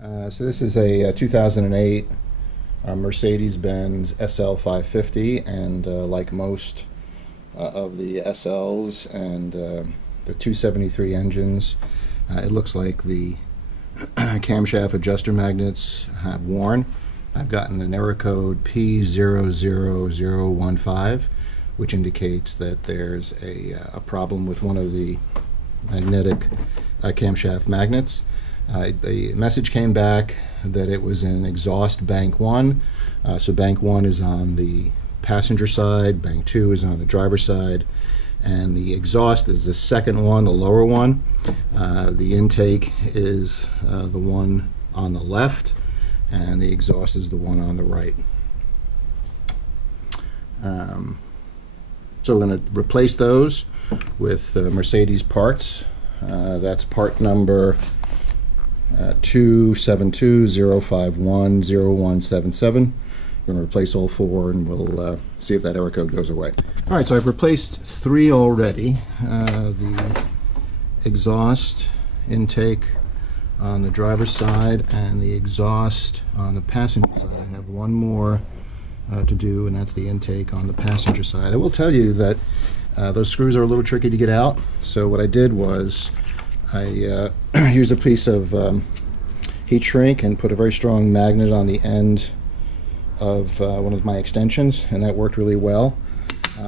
So this is a 2008 Mercedes SL550, and like most of the SLs and the 273 engines, it looks like the camshaft adjuster magnets have worn. I've gotten an error code P00015, which indicates that there's a problem with one of the magnetic camshaft magnets. The message came back that it was in exhaust bank 1. So bank 1 is on the passenger side, bank 2 is on the driver's side, and the exhaust is the second one, the lower one. The intake is the one on the left, and the exhaust is the one on the right. So we're going to replace those with Mercedes parts. That's part number P00015 We're going to replace all four, and we'll see if that error code goes away. All right, so I've replaced three already. The exhaust intake on the driver's side and the exhaust on the passenger side. I have one more to do, and that's the intake on the passenger side. I will tell you that those screws are a little tricky to get out, so what I did was I used a piece of heat shrink and put a very strong magnet on the end of one of my extensions, and that worked really well.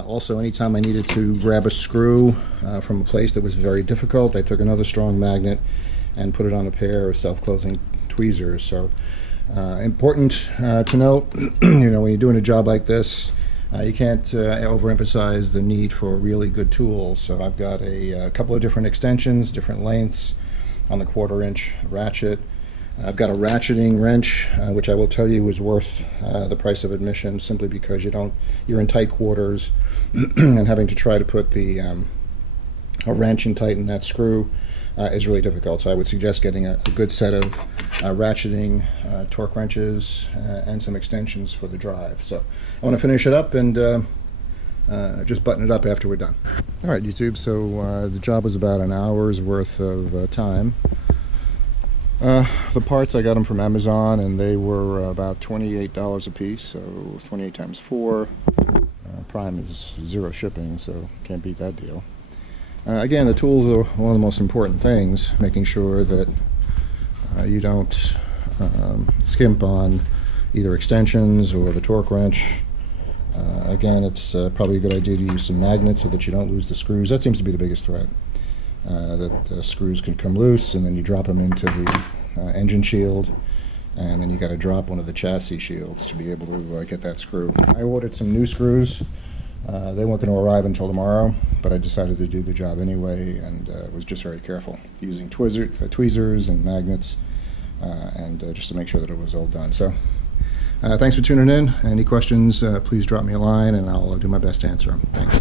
Also, anytime I needed to grab a screw from a place that was very difficult, I took another strong magnet and put it on a pair of self-closing tweezers. So important to note, when you're doing a job like this, you can't overemphasize the need for really good tools. So I've got a couple of different extensions, different lengths on the 1/4-inch ratchet. I've got a ratcheting wrench, which I will tell you is worth the price of admission, simply because you're in tight quarters and having to try to put a wrench and tighten that screw is really difficult. So I would suggest getting a good set of ratcheting torque wrenches and some extensions for the drive. So I want to finish it up and just button it up after we're done. All right, YouTube, so the job was about an hour's worth of time. The parts, I got them from Amazon, and they were about $28 a piece, so 28 times 4. Prime is 0 shipping, so can't beat that deal. Again, the tools are one of the most important things, making sure that you don't skimp on either extensions or the torque wrench. Again, it's probably a good idea to use some magnets so that you don't lose the screws. That seems to be the biggest threat. That the screws can come loose, and then you drop them into the engine shield, and then you got to drop one of the chassis shields to be able to get that screw. I ordered some new screws. They weren't going to arrive until tomorrow, but I decided to do the job anyway, and was just very careful using tweezers and magnets, and just to make sure that it was all done. So thanks for tuning in. Any questions, please drop me a line, and I'll do my best to answer them. Thanks.